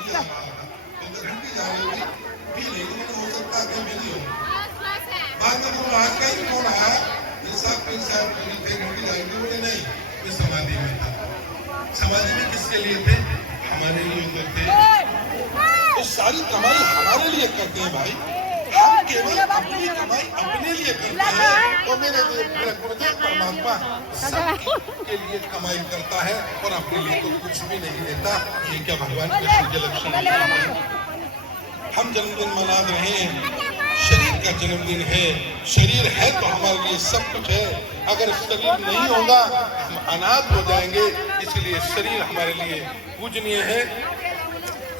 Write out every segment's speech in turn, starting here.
घंटी जा रही होगी भी नहीं, हो सकता है भी नहीं हो। बाद में वो आज का ही फोन आया, पीर साहब थे, घंटी जाएगी, बोले नहीं, मैं समाधि में था। समाधि में किसके लिए थे? हमारे लिए करते हैं। तो सारी कमाई हमारे लिए करते हैं भाई, हम केवल अपनी कमाई अपने लिए करते हैं। तो मेरे गुरुदेव परमात्मा सबके लिए कमाई करता है और अपने लिए तो कुछ भी नहीं देता। ये क्या भगवान कृष्ण के लक्षण है? हम जन्मदिन मना रहे हैं, शरीर का जन्मदिन है, शरीर है तो हमारे लिए सब कुछ है। अगर शरीर नहीं होगा हम अनाथ हो जाएंगे, इसलिए शरीर हमारे लिए पूजनीय है।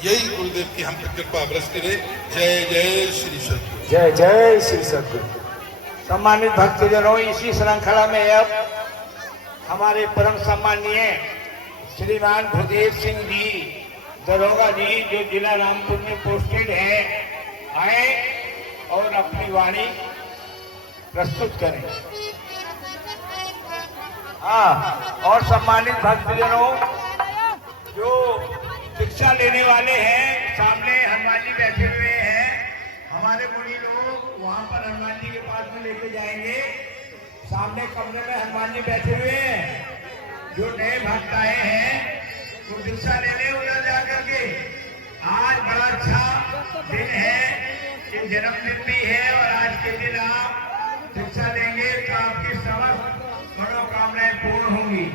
यही गुरुदेव की हम पर कृपा बरसती रहे। जय जय श्री सद्गुरु। जय जय श्री सद्गुरु। सम्मानित भक्तजनों, इसी श्रृंखला में अब हमारे परम सम्मानीय श्रीमान भूदेव सिंह जी दरोगा जी, जो जिला रामपुर में पोस्टेड है, आए और अपनी वाणी प्रस्तुत करें। हाँ, और सम्मानित भक्तजनों, जो शिक्षा लेने वाले हैं, सामने हनुमान जी बैठे हुए हैं, हमारे मुनि लोग वहां पर हनुमान जी के पास में लेके जाएंगे। सामने कमरे में हनुमान जी बैठे हुए हैं। जो नए भक्त आए हैं वो शिक्षा लेने उधर जाकर के। आज बड़ा अच्छा दिन है, ये जन्मदिन भी है, और आज के दिन आप शिक्षा लेंगे तो आपकी समस्त मनोकामनाएं पूर्ण होंगी।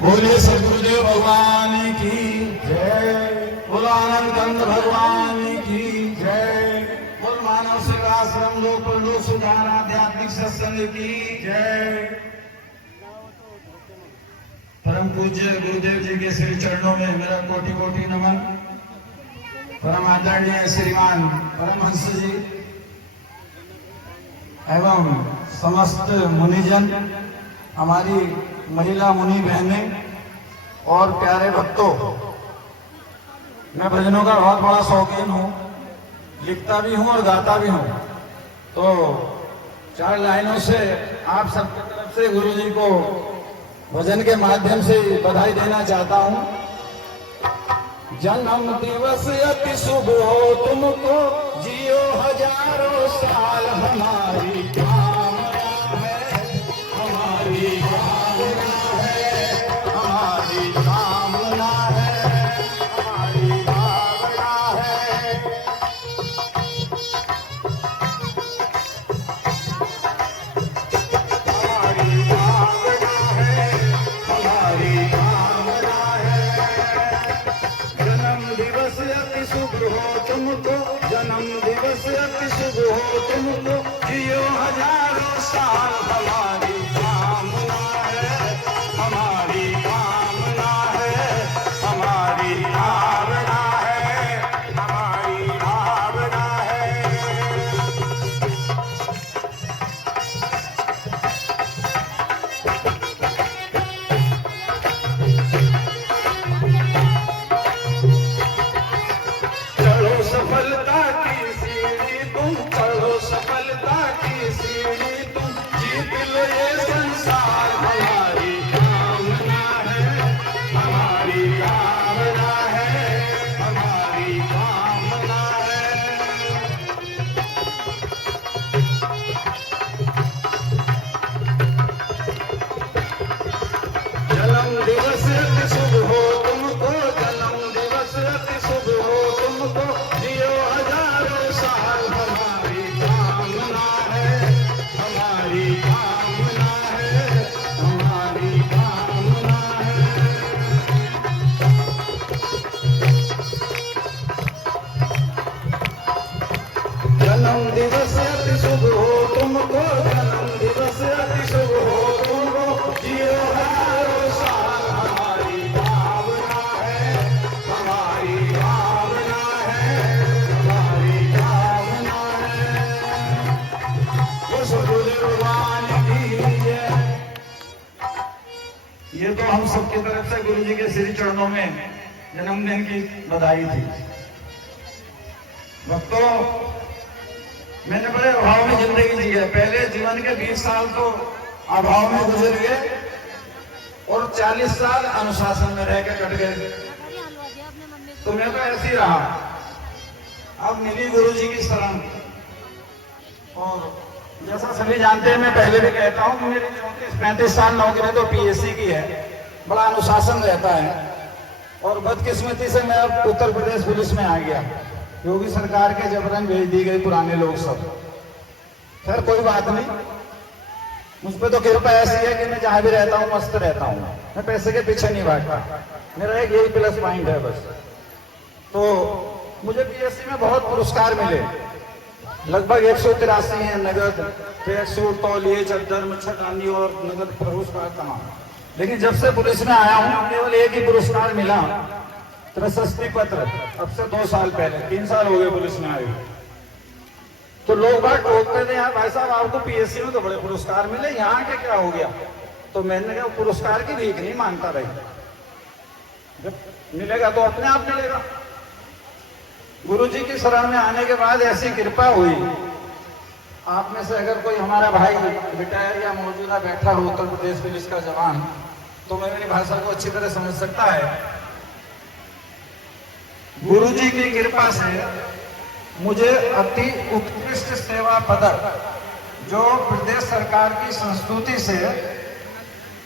बोले सदगुरुदेव भगवान की जय, बोलो आनंद कंद भगवान की जय, बोल मानव सेवाश्रम लोक सुधार आध्यात्मिक सत्संग की जय। परम पूज्य गुरुदेव जी के श्री चरणों में मेरा कोटि कोटि नमन। परम आदरणीय श्रीमान परमहंस जी एवं समस्त मुनिजन, हमारी महिला मुनि बहनें और प्यारे भक्तों, मैं भजनों का बहुत बड़ा शौकीन हूँ, लिखता भी हूँ और गाता भी हूँ। तो 4 लाइनों से आप सबकी तरफ से गुरु जी को भजन के माध्यम से बधाई देना चाहता हूँ। जन्म दिवस अति शुभ हो तुमको, जियो हजारों साल, हमारी कामना है, हमारी कामना है, हमारी कामना है, हमारी भावना है। हमारी भावना है, हमारी कामना है। जन्म दिवस अति शुभ हो तुमको, जन्म दिवस अति शुभ हो तुमको, जियो हजारों साल, हमारी कामना है, हमारी कामना है, हमारी भावना है, हमारी भावना है। चढ़ो सफलता की सीढ़ी तुम, चढ़ो सफलता की सीढ़ी तुम, जीत लो ये संसार, हमारी कामना है, हमारी कामना है, हमारी कामना है। जन्म दिवस अति शुभ हो तुमको, जन्म दिवस अति शुभ हो तुमको, जियो हजारों साल, हमारी कामना है, हमारी कामना है, हमारी कामना है। जन्म दिवस अति शुभ हो तुमको, जन्म दिवस अति शुभ हो तुमको, जियो हजारों साल, हमारी भावना है, हमारी भावना है, हमारी भावना है। वो सदगुरुदेव भगवान की जय। ये तो हम सबकी तरफ से गुरु जी के श्री चरणों में जन्मदिन की बधाई थी। भक्तों, मैंने बड़े अभाव में जिंदगी जी है। पहले जीवन के 20 साल तो अभाव में गुजर गए, और और 40 साल अनुशासन में रह के कट गए। तो मैं तो ऐसे ही रहा। अब मिली गुरु जी की शरण। और जैसा सभी जानते हैं, मैं पहले भी कहता हूं कि मेरी 34-35 साल नौकरी तो पीएससी की है। बड़ा अनुशासन रहता है। और बदकिस्मती से मैं अब उत्तर प्रदेश पुलिस में आ गया। योगी सरकार के जबरन भेज दी गई पुराने लोग सब। खैर कोई बात नहीं, मुझ पर तो कृपा ऐसी है कि मैं जहां भी रहता हूं मस्त रहता हूं। मैं पैसे के पीछे नहीं भागता। मेरा एक यही प्लस पॉइंट है बस। तो मुझे पीएससी में बहुत पुरस्कार मिले, लगभग 183 हैं नगद, ट्रैकसूट, तौलिए, चद्दर, मच्छरदानी और नगद पुरस्कार तमाम। लेकिन जब से पुलिस में आया हूं केवल एक ही पुरस्कार मिला, प्रशस्ति पत्र। अब से 2 साल पहले, 3 साल हो गए पुलिस में आए। तो लोग बात टोकते थे, यार भाई साहब आपको पीएससी में तो बड़े पुरस्कार मिले, यहाँ के क्या हो गया? तो मैंने कहा पुरस्कार की भीख नहीं मांगता भाई, जब मिलेगा तो अपने आप मिलेगा। गुरु जी की शरण में आने के बाद ऐसी कृपा हुई, आप में से अगर कोई हमारा भाई रिटायर या मौजूदा बैठा हो उत्तर प्रदेश पुलिस का जवान, तो मैं मेरी भाषा को अच्छी तरह समझ सकता है। गुरु जी की कृपा से मुझे अति उत्कृष्ट सेवा पदक, जो प्रदेश सरकार की संस्तुति से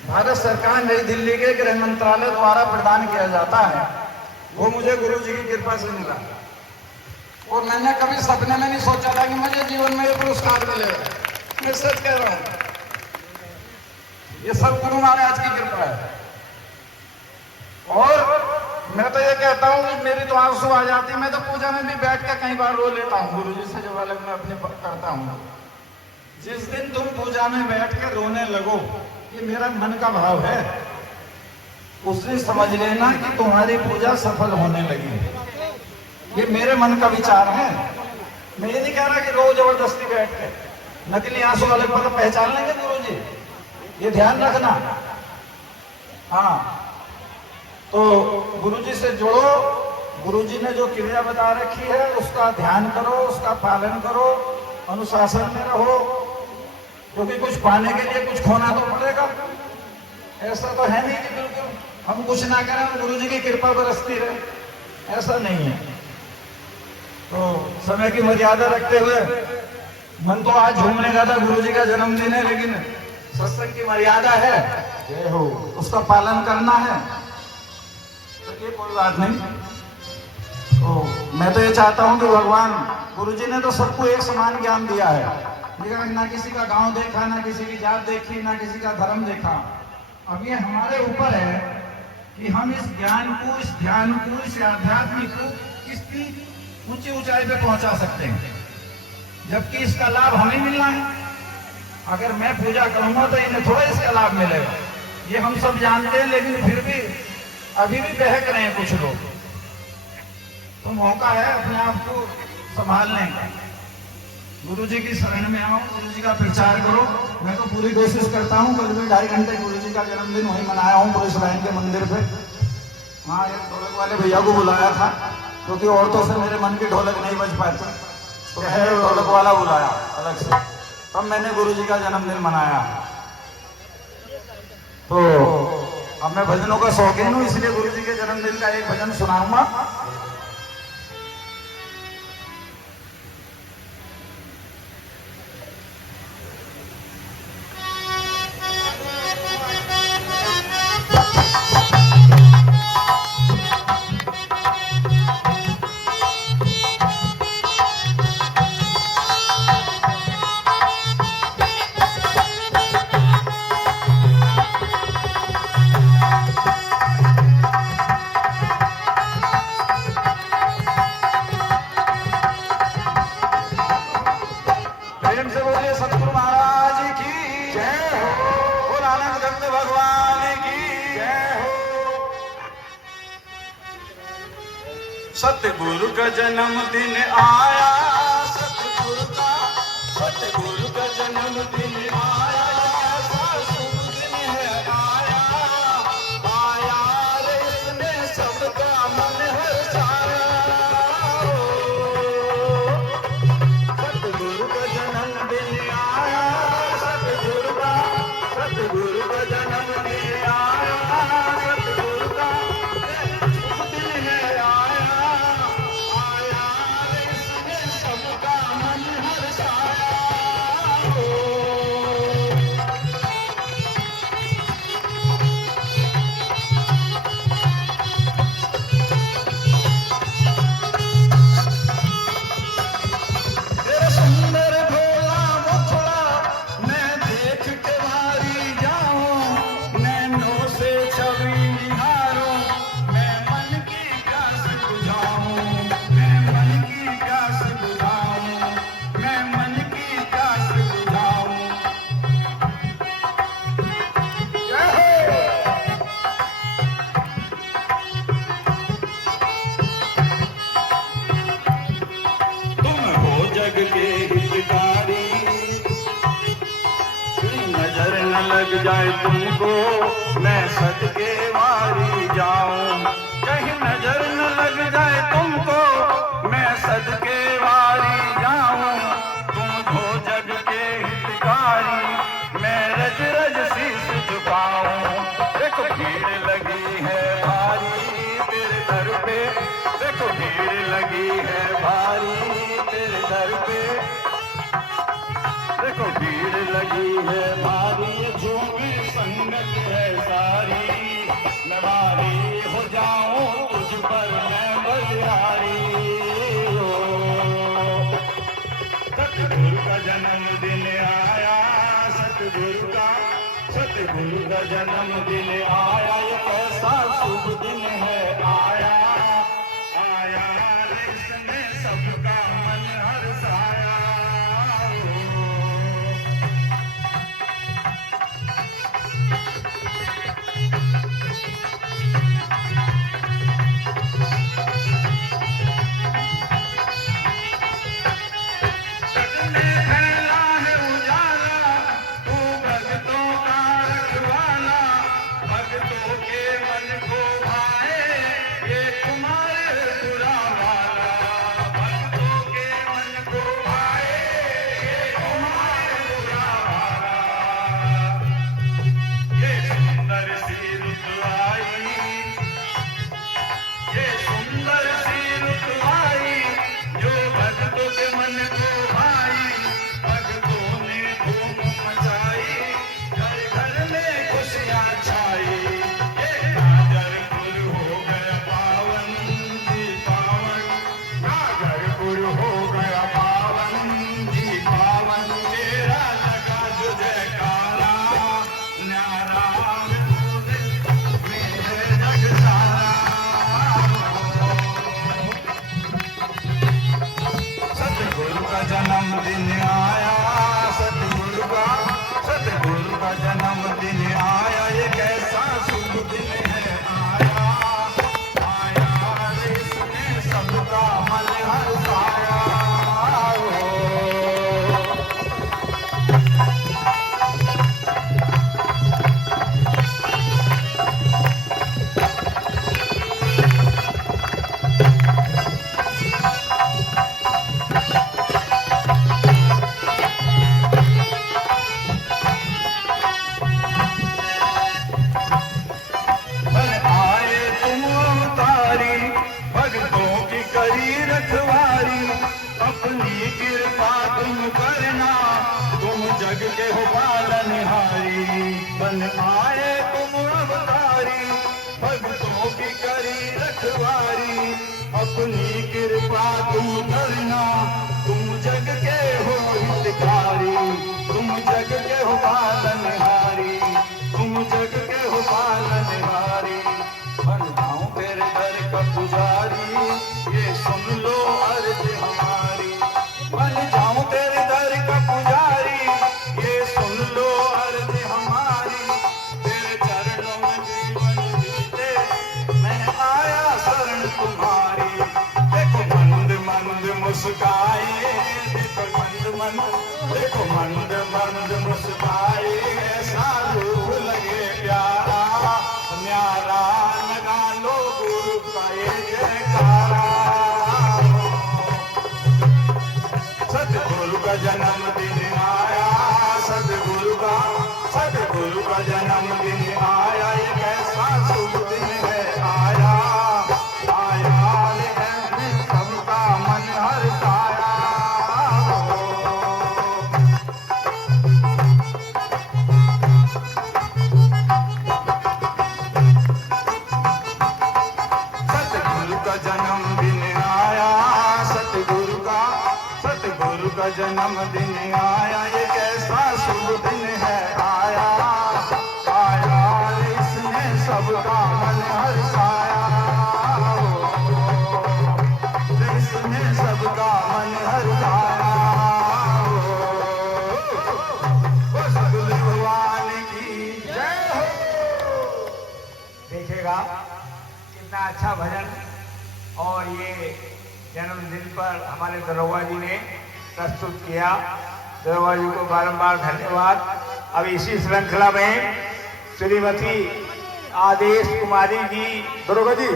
भारत सरकार नई दिल्ली के गृह मंत्रालय द्वारा प्रदान किया जाता है, वो मुझे गुरु जी की कृपा से मिला। और मैंने कभी सपने में नहीं सोचा था कि मुझे जीवन में ये पुरस्कार मिलेगा। मैं सच कह रहा हूं, ये सब गुरु महाराज की कृपा है। और मैं तो ये कहता हूँ कि मेरी तो आंसू आ जाती है। मैं तो पूजा में भी बैठ कर कई बार रो लेता हूँ गुरु जी से, जो अलग मैं अपने करता हूँ। जिस दिन तुम पूजा में बैठ कर रोने लगो, ये मेरा मन का भाव है, उस दिन समझ लेना कि तुम्हारी पूजा सफल होने लगी। ये मेरे मन का विचार है। मैं ये नहीं कह रहा कि रो जबरदस्ती बैठ के, नकली आंसू अलग मतलब पहचान लेंगे गुरु जी, ये ध्यान रखना। हाँ, तो गुरुजी से जुड़ो, गुरुजी ने जो क्रिया बता रखी है उसका ध्यान करो, उसका पालन करो, अनुशासन में रहो, क्योंकि कुछ पाने के लिए कुछ खोना तो पड़ेगा। ऐसा तो है नहीं कि बिल्कुल हम कुछ ना करें और गुरुजी की कृपा बरसती रहे, ऐसा नहीं है। तो समय की मर्यादा रखते हुए, मन तो आज झूमने का था, गुरुजी का जन्मदिन है, लेकिन सत्संग की मर्यादा है, जय हो, उसका पालन करना है। ये कोई बात नहीं। तो मैं तो ये चाहता हूं कि भगवान गुरुजी ने तो सबको एक समान ज्ञान दिया है। ना किसी का गांव देखा, ना किसी की जात देखी, ना किसी का धर्म देखा। अब ये हमारे ऊपर है कि हम इस ज्ञान को, इस ध्यान को, इस आध्यात्मिक को किसकी ऊंची ऊंचाई पे पहुंचा सकते हैं, जबकि इसका लाभ हमें मिलना है। अगर मैं पूजा करूंगा तो इन्हें थोड़ा इसका लाभ मिलेगा, ये हम सब जानते हैं। लेकिन फिर भी अभी भी बहक रहे हैं कुछ लोग। तो मौका है अपने आप को संभालने का। गुरु जी की शरण में आओ, गुरु जी का प्रचार करो। मैं तो पूरी कोशिश करता हूँ। कल भी 2.5 घंटे गुरु जी का जन्मदिन वहीं मनाया हूँ पुलिस लाइन के मंदिर पे। हाँ, एक ढोलक वाले भैया को बुलाया था, क्योंकि औरतों से मेरे मन की ढोलक नहीं बज पाती, तो मैंने ढोलक वाला बुलाया अलग से, तब मैंने गुरु जी का जन्मदिन मनाया। तो अब मैं भजनों का शौकीन हूं, इसलिए गुरु जी के जन्मदिन का एक भजन सुनाऊंगा। सतगुरु का जन्मदिन आया, सतगुरु का जन्मदिन आया, ऐसा शुभ दिन है आया, आया रे इसने सबका मन हर्षाया। सतगुरु का जन्मदिन आया, सतगुरु का जन्मदिन आया, लग जाए तुमको मैं सदके वारी जाऊं, कहीं नजर न लग जाए तुमको मैं सदके वारी जाऊं, तुम हो जग के हितकारी मैं रज रज शीस झुकाऊं। देखो भीड़ लगी है भारी तेरे दर पे, देखो भीड़ लगी है भारी तेरे दर पे, देखो भीड़ लगी है भारी जो भी संगत है सारी, मैं भारी हो जाऊं तुझ पर मैं बलिहारी। सतगुरु का जन्मदिन आया, सतगुरु का जन्मदिन आया, ये कैसा शुभ दिन है आया, आया इसमें सबका मन हर्षाया। जन्मदिन आया, सतगुरु का जन्मदिन आया, ये कैसा शुभ दिन है आया, आया इसने सबका मन हर्षाया। अपनी कृपा तुम करना, तुम जग के हो पालनहारी, बन आए तुम अवतारी, भक्तों की करी रखवारी, अपनी कृपा तुम करना, तुम जग के हो हितकारी, तुम जग के हो पालनहारी, तुम जग के हो पालनहारी, बन जाऊं तेरे दर का पुजारी, ये सुन लो अर्ज हमारी, बन जाऊं तेरे दर का पुजारी, ये सुन लो अर्ज हमारी, तेरे चरणों में जीवन जीते मैं आया शरण तुम्हारी। देखो मंद मंद मुस्काए, देखो मंद मंद मुस्काए, ऐसा रूप लगे प्यारा, न्यारा लगा लो गुरु का ये जयकारा। सतगुरु का जन्मदिन आया, सतगुरु का जन्मदिन आया, ये कैसा शुभ दिन है आया, आया है सबका मन हर्षाया। सतगुरु का जन्मदिन आया, सतगुरु का जन्मदिन आया, ये कैसा शुभ दिन है आया, आया इसने सबका मन हर्षाया, इसने सबका मन हर्षाया। सतगुरु भगवान की जय हो। देखिएगा कितना अच्छा भजन, और ये जन्मदिन पर हमारे दरोगा जी ने प्रस्तुत किया। दरोगा जी को बारंबार धन्यवाद। अब इसी श्रृंखला में श्रीमती आदेश कुमारी जी दरोगा जी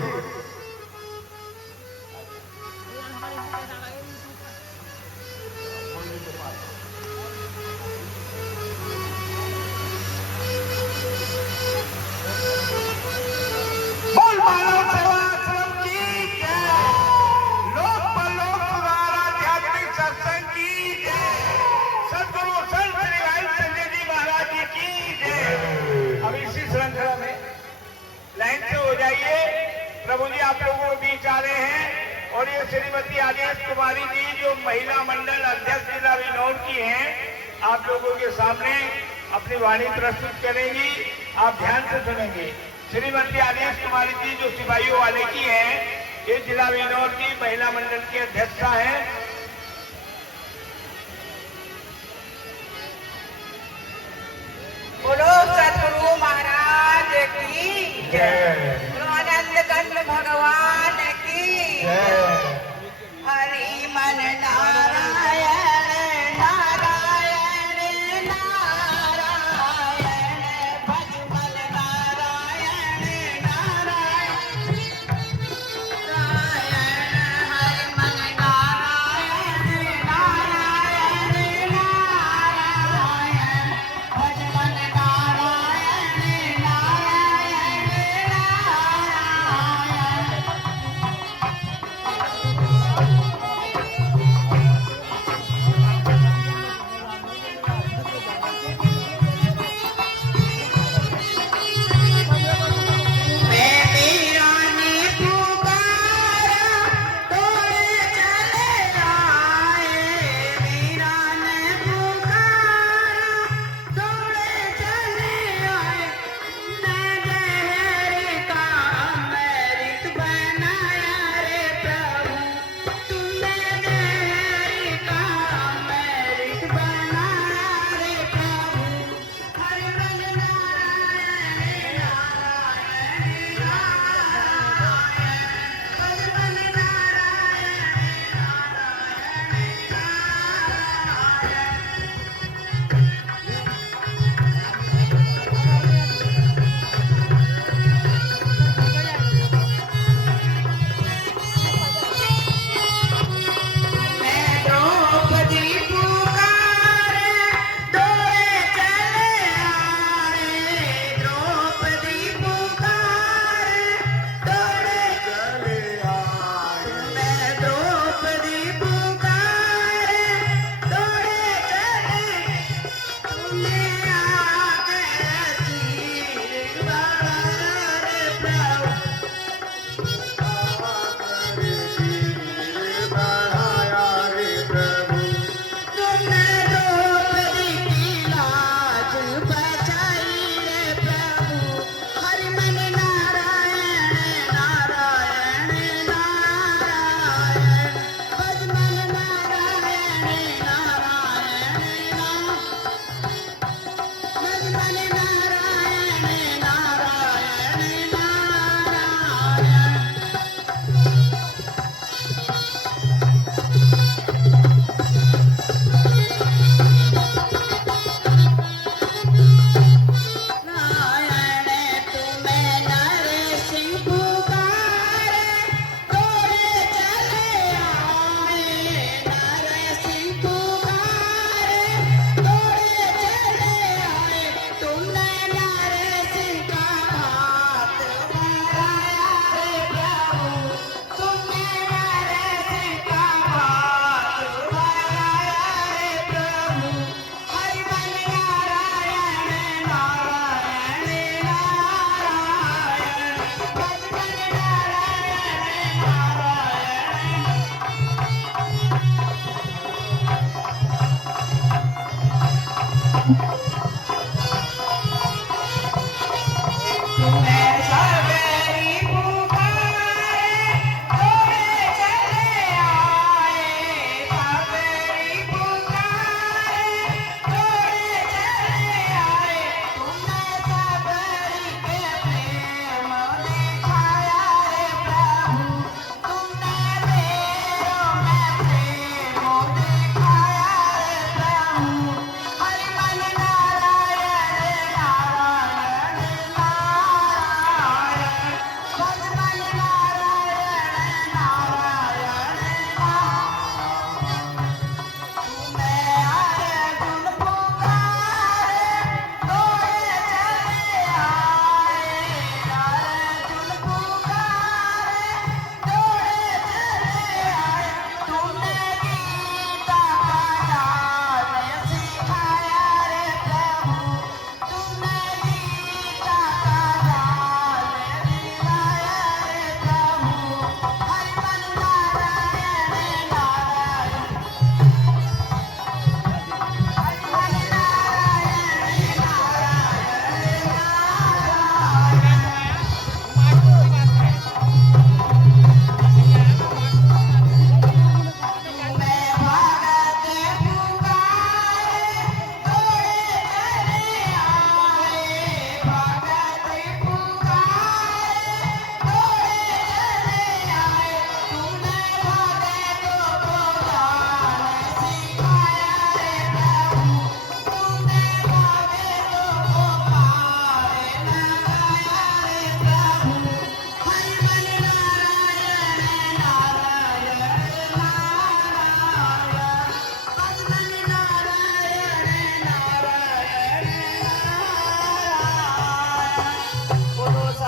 बोल मानव सेवा आश्रम की जय, लोक परलोक सुधार आध्यात्मिक सत्संग की जय, सदगुरु संत श्री भाई संजय जी महाराज जी की जय। अब इसी श्रृंखला में लाइन से हो जाइए। प्रभु जी आप लोगों के बीच आ रहे हैं और ये श्रीमती आदेश कुमारी जी जो महिला मंडल अध्यक्ष जिला विनोद की हैं, आप लोगों के सामने अपनी वाणी प्रस्तुत करेंगी। आप ध्यान से सुनेंगे। श्रीमती आदेश कुमारी जी जो सिपाहियों वाले की हैं, ये जिला विनोद की महिला मंडल की अध्यक्षा है। बोलो सतगुरु महाराज की जय, आनंद कंद भगवान की जय। हरि मन नारायण नारायण नारायण, भज मन नारायण नारायण नारायण, हरि मन नारायण नारायण नारायण, भज मन नारायण नारायण नारायण।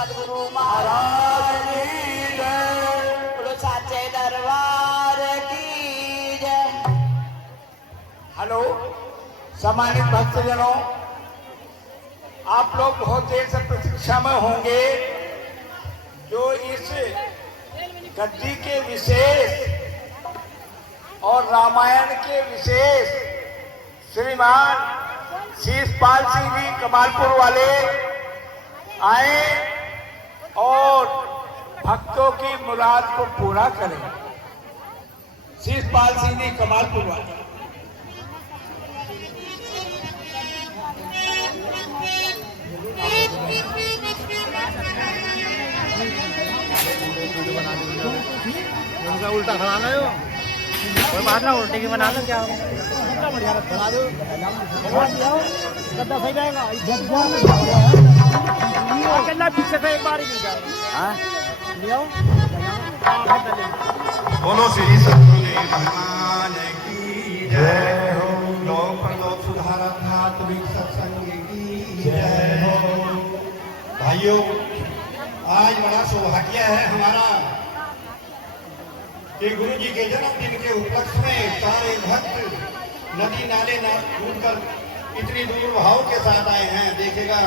सदगुरु महाराज की जय। बोलो साचे दरबार की जय। हेलो सम्मानित भक्तजनों, आप लोग बहुत देर से प्रतीक्षा में होंगे जो इस गद्दी के विशेष और रामायण के विशेष श्रीमान शीशपाल सिंह जी कमालपुर वाले आए और भक्तों की मुराद को पूरा करें। शीशपाल सिंह जी कमालपुर वाले। उनका उल्टा खड़ा ना हो, कोई बात ना, उल्टे की बना लो, क्या बढ़िया खड़ा दो, गद्दा सही रहेगा। अकेला पीछे से एक बार ही मिल जाएगा। बोलो श्री सतगुरुदेव भगवान की जय हो। लोक प्रलोक सुधारक आत्मिक सत्संग की जय हो। भाइयों, आज बड़ा सौभाग्य है हमारा कि गुरु जी के जन्मदिन के उपलक्ष्य में सारे भक्त नदी नाले घूमकर इतनी दूर भाव के साथ आए हैं। देखेगा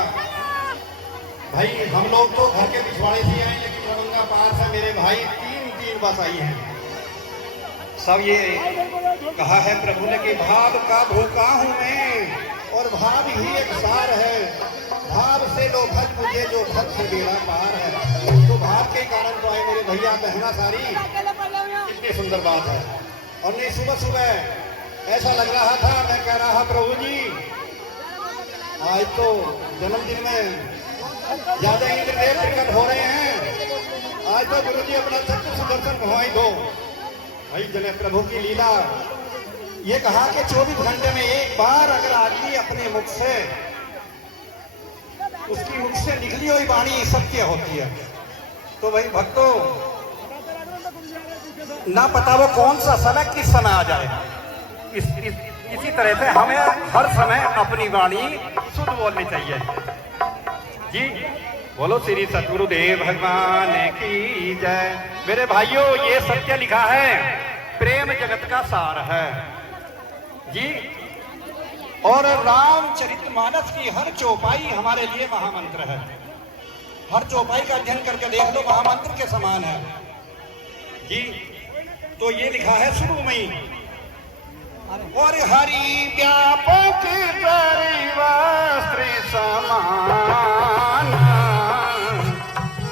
भाई, हम लोग तो घर के पिछवाड़े से आए, लेकिन रमंगा पार से मेरे भाई तीन बस आई हैं। सब ये कहा है प्रभु ने कि भाव का भूखा हूं मैं, और भाव ही एक सार है। भाव से लो भक्त मुझे, जो भक्त से बेड़ा पार है। तो भाव के कारण तो आए मेरे भैया बहना सारी। कितनी सुंदर बात है। और नहीं, सुबह सुबह ऐसा लग रहा था, मैं कह रहा प्रभु जी आज तो जन्मदिन में ज्यादा इंद्रदेव प्रकट हो रहे हैं। आज तो गुरु जी अपना सत्य सुदर्शन घुमाई दो। भाई जने प्रभु की लीला ये कहा कि 24 घंटे में एक बार अगर आदमी अपने मुख से, उसकी मुख से निकली हुई वाणी सत्य होती है, तो भाई भक्तों ना पता वो कौन सा समय किस समय आ जाए। इसी तरह से हमें हर समय अपनी वाणी शुद्ध बोलनी चाहिए। जी बोलो श्री सतगुरुदेव भगवान की जय। मेरे भाइयों, ये सत्य लिखा है, प्रेम जगत का सार है जी। और रामचरितमानस की हर चौपाई हमारे लिए महामंत्र है। हर चौपाई का अध्ययन करके देख लो, महामंत्र के समान है जी। तो ये लिखा है शुरू में ही, और हरि व्यापक वस्त्र समान,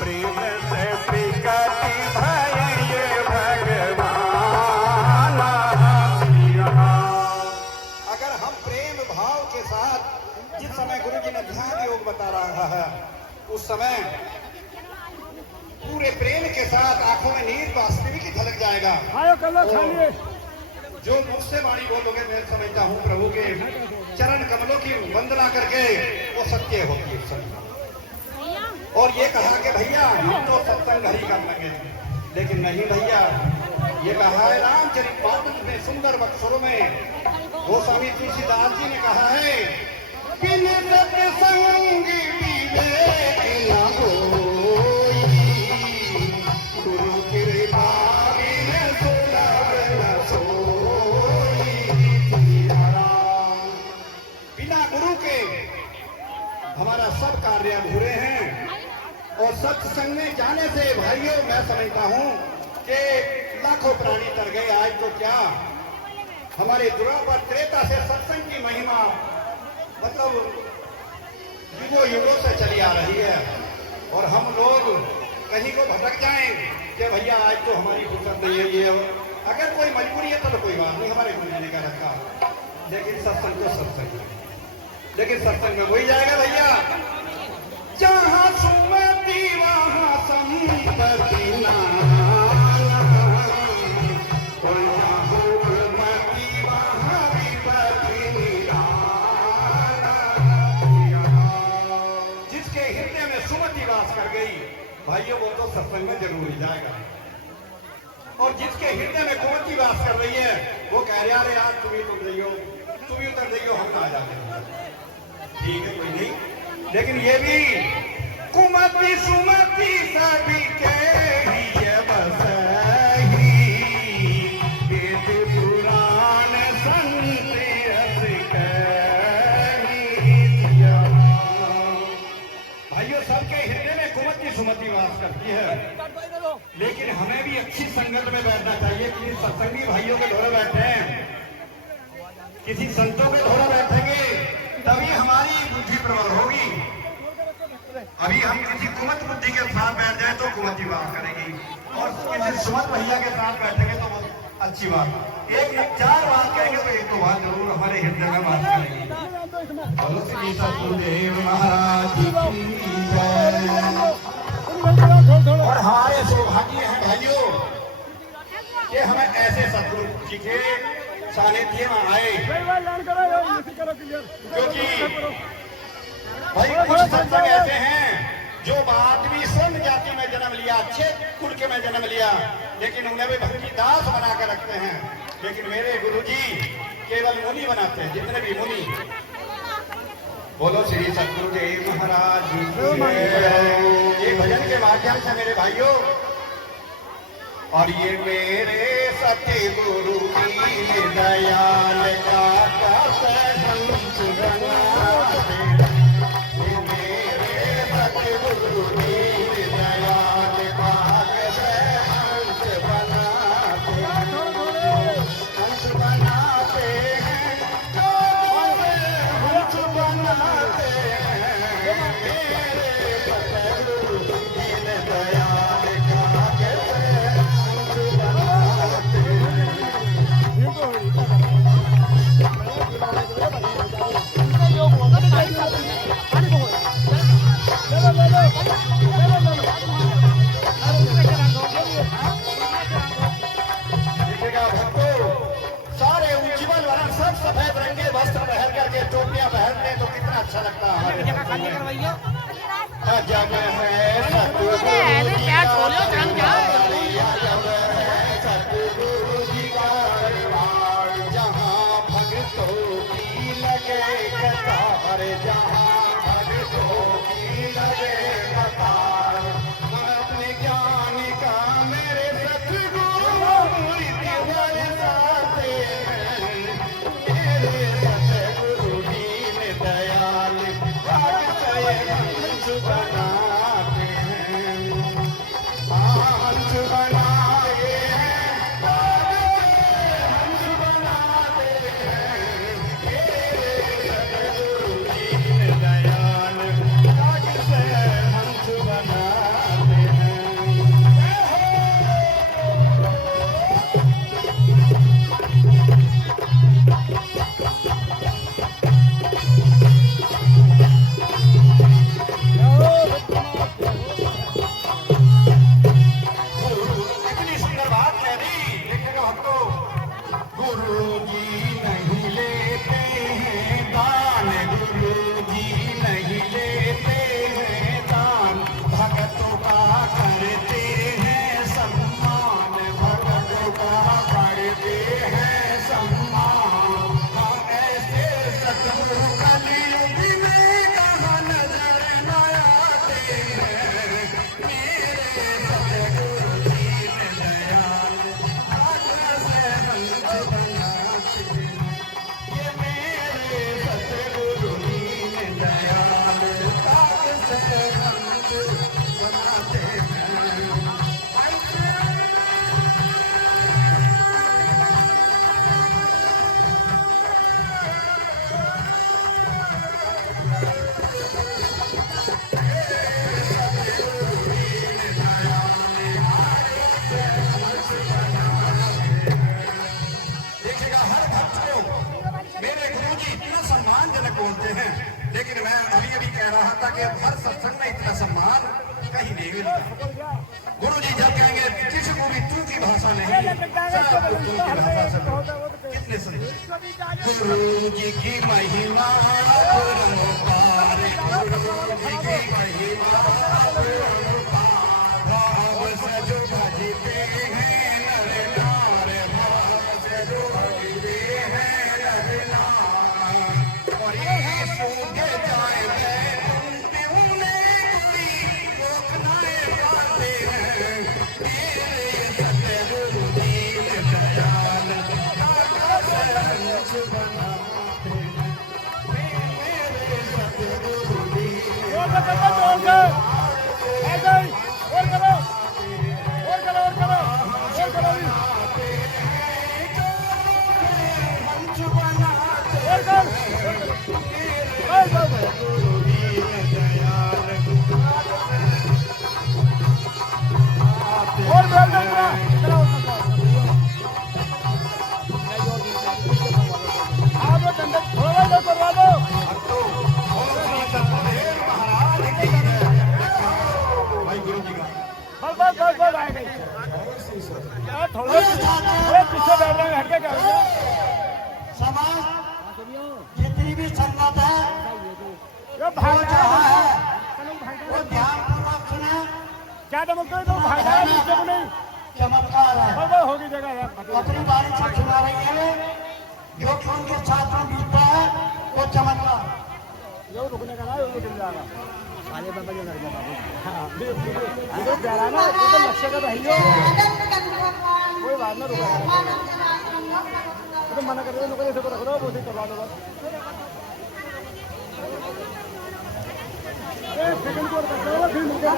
प्रेम से विकति भय भगवान। अगर हम प्रेम भाव के साथ, जिस समय गुरु जी ने ध्यान योग बता रहा है, उस समय पूरे प्रेम के साथ आंखों में नीर वास्तविक ही झलक जाएगा। जो मुझसे वाणी बोलोगे, मैं समझता हूँ प्रभु के चरण कमलों की वंदना करके वो सत्य होती है सत्य। और ये कहा कि भैया हम तो सत्संग हरि कर लेंगे, लेकिन नहीं भैया, ये कहा है रामचरितमानस में सुंदर अक्षरों में गोस्वामी तुलसीदास जी ने कहा है, बिन सत्संग विवेक न होई, गुरु कृपा बिन सुलभ न सोई। बिना गुरु के हमारा सब कार्य अधूरे हैं। और सत्संग में जाने से भाइयों मैं समझता हूं कि लाखों प्राणी तर गए। आज तो क्या हमारे द्वापर त्रेता से सत्संग की महिमा मतलब युगों युगों से चली आ रही है। और हम लोग कहीं को भटक जाएं कि भैया आज तो हमारी फुर्सत नहीं है। ये अगर कोई मजबूरी है तो कोई बात नहीं, हमारे गुरु जी ने कहा रखा, लेकिन सत्संग तो सत्संग, लेकिन सत्संग में वही जाएगा भैया जहां सुमति वहां संपत्ति नाना, वहां हुकमति वहां विपत्ति निराला। जिसके हृदय में सुमति वास कर गई भाइयों, वो तो सत्संग में जरूर ही जाएगा। और जिसके हृदय में कुमति वास कर रही है, वो कह रहा है यार तुम ही तुम रही हो, तुम ही उतर रही हो, हम आ जाते हैं। ठीक है, कोई नहीं, लेकिन ये भी कुमति सुमति कुमति वास करती है, लेकिन हमें भी अच्छी संगत में बैठना चाहिए। किसी सत्संगी भाइयों के धोरे बैठे हैं, किसी संतों के धोरे बैठेंगे तभी हमारी बुद्धि प्रबल होगी। अभी हम किसी कुमत बुद्धि के साथ बैठ जाए तो कुमति वास करेगी, और किसी सुमत भैया के साथ बैठेंगे तो बहुत अच्छी बात। एक 4 बात कहेंगे तो एक तो बात जरूर हमारे हृदय में बात करेगी। बोलो श्री सतगुरुदेव महाराज की जय। और हमारे सौभाग्य हैं भाइयों कि हमें ऐसे सतगुरु जी के सानिध्य में आए, क्योंकि भाई कुछ सत्संग ऐसे हैं जो आदमी स्वर्ण जाति में जन्म लिया, अच्छे कुल के में जन्म लिया, लेकिन उन्हें भी भक्ति दास बना कर रखते हैं। लेकिन मेरे गुरुजी केवल मुनि बनाते हैं, जितने भी मुनि। बोलो श्री सतगुरुदेव महाराज ये भजन के माध्यम से मेरे भाइयों, और ये मेरे सतगुरु की दयाल का हंस बनाते, ये मेरे सतगुरु की दयाल का हंस बनाते, हंस बनाते हैं, हंस बनाते हैं, मेरे सतगुरु की दयाल का हंस बनाते देखिएगा भक्तों, सारे उज्ज्वल वर्ण सब सफेद रंग के वस्त्र पहन करके टोपियां पहनते हैं तो कितना अच्छा लगता है। जब है सतगुरु जी का दरबार, जहाँ भक्तों की लगे कतार, जहाँ भक्तों की लगे कतार, अपने ज्ञान का मेरे सतगुरु बरसाते हैं, मेरे सतगुरु दीन दयाल हंस बनाते हैं, हंस बनाए हैं, हंस बनाते हैं, मेरे सतगुरु दीन दयाल हंस बनाते हैं। इतनी सुंदर बात कह दी। देखिएगा भक्तों, गुरु जी नहीं लेते हैं दान, गुरु जी नहीं लेते हैं दान, भक्तों का करते हैं सम्मान, भक्तों का करते हैं सम्मान। ऐसे सतगुरु कलयुग में कहाँ नजर न आते हैं, मेरे सतगुरु दीन दयाल से हंस बनाते हैं, ये मेरे सतगुरु दीन दयाल से हंस बनाते हैं। देखिएगा हर भक्त को मेरे गुरुजी इतना सम्मानजनक बोलते हैं, लेकिन मैं अभी कह रहा था कि हर सत्संग में इतना सम्मान कहीं नहीं मिलता। गुरुजी जब कहेंगे किसी को भी तू की भाषा नहीं, सबको तू की भाषा से बोलो। कितने सुंदर गुरुजी की महिमा अपरंपार, गुरुजी की महिमा अपरंपार, भाव से जो भजते हैं नर नार, भाव से जो भजते हैं नर नार, और ये सूझ जाए बैकुंठ उन्हें कोई रोकना पाते हैं, मेरे सतगुरु दीन दयाल हंस बनाते हैं, मेरे सतगुरु दीन दयाल समाज जितनी भी संगत है वो जहाँ है वो ध्यान पूर्वक सुने। क्या चमत्कार है होगी जगह यार अपनी बारी से सुना रही है जो कि उनके साथ में बीतता है वो चमत्कार। यो रुकने का ना यो रुक जाएगा आगे बाबा जो लग जाएगा ये जा रहा ना ये तो लक्ष्य का है यो कोई बात ना रुका तो मना कर दो लोग ऐसे को रख दो वो से करवा दो बस ए सेकंड को कर दो फिर मुझे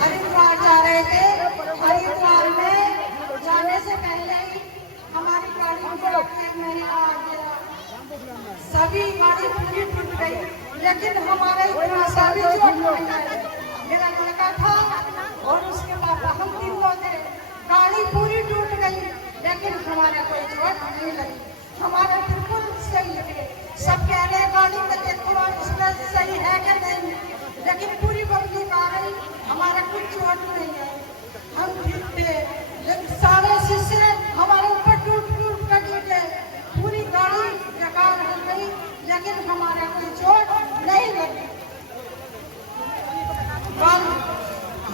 हरिद्वार जा रहे थे। हरिद्वार में जाने से पहले ही हमारी गाड़ी में आज सभी गाड़ी पूरी टूट गई, लेकिन हमारे सभी मेरा लड़का था और उसके पापा हम तीनों थे। गाड़ी पूरी टूट गई लेकिन हमारा कोई चोट नहीं लगी, हमारा बिल्कुल सही है। सब कह रहे गाड़ी में देखो उसमें सही है कि नहीं, लेकिन पूरी पब्लिक आ गई, हमारा कुछ चोट नहीं है, हम ठीक थे। लेकिन सारे शीशे हमारे ऊपर टूट टूट कर गिरे, पूरी गाड़ी बेकार हो गई लेकिन हमारा कोई चोट नहीं लगी।